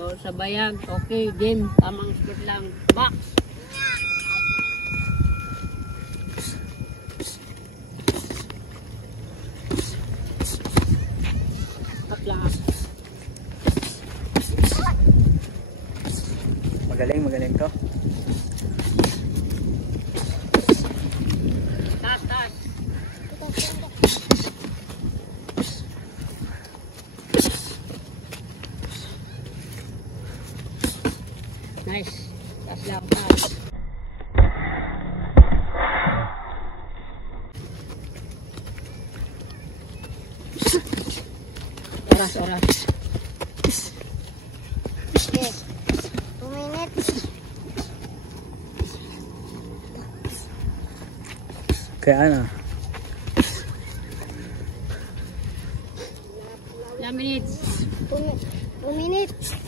Bawal sa bayag. Okay, game. Tamang split lang. Box. Tap lang. Magaling, magaling to. Taas, taas. Nice. Taas lang, taas. Oras, oras. Okay. 2 minutes. Kaya ano? Ilang minutes? 2 minutes.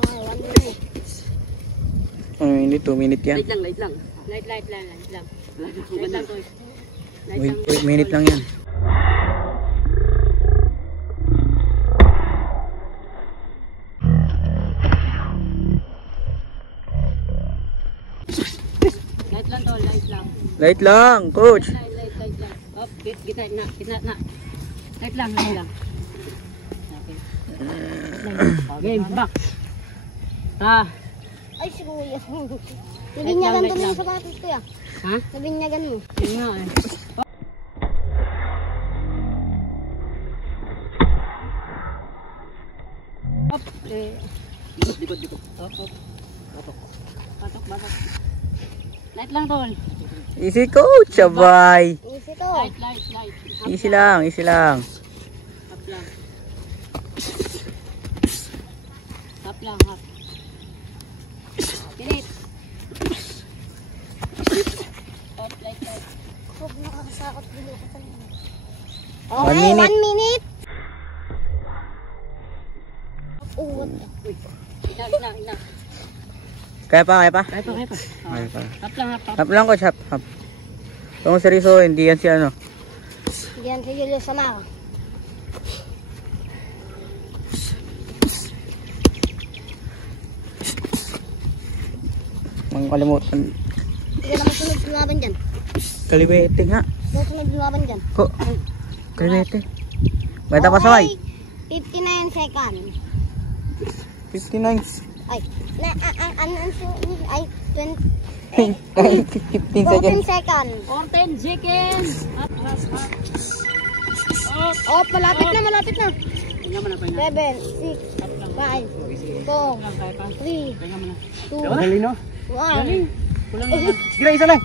Okay, 1 minute. 1 minute, 2 minute yan. Light lang, light lang. Light lang. Light lang, toy. Light lang. 1 minute lang yan. Light lang, tol. Light lang. Light lang, coach. Light lang. Up, gitna na. Light lang. Okay. Game, box. Ay, si Kuya. Nabinyagan light to lang. ng sapatos ko ya. Ha? Nabinyagan mo. Yun nga eh. Up, eh. Likod. Up. Batok. Light lang, tol. Easy, coach. Sabay. Easy to. Light. Up Easy lang, easy lang. Up lang. Up. Pilit. Up, light. Huwag nakakasakot dito ka sa inyo. 1 Okay, minute. 1 minute. Uwat. Uy. Ina. Kaya pa. Kaya pa. Kaya pa. Up lang. Hap lang, coach. Hap. Kung seryoso, hindi yan si ano. Diyan si Julio Samara. Mang kalimutan. Hindi naman sunod lumaban dyan. Kaliwete nga. Hindi sunod lumaban dyan. Kaliwete. Bata pa sabay. 59 seconds. 59. Ay, ay, 20, 15 seconds. 14 seconds. 14 seconds. Up. Oh, malapit na. Tingnan mo na, 7, 6, 5, 4, 3, 2, Dali, no? 1. Kulang naman. Sige, isa lang.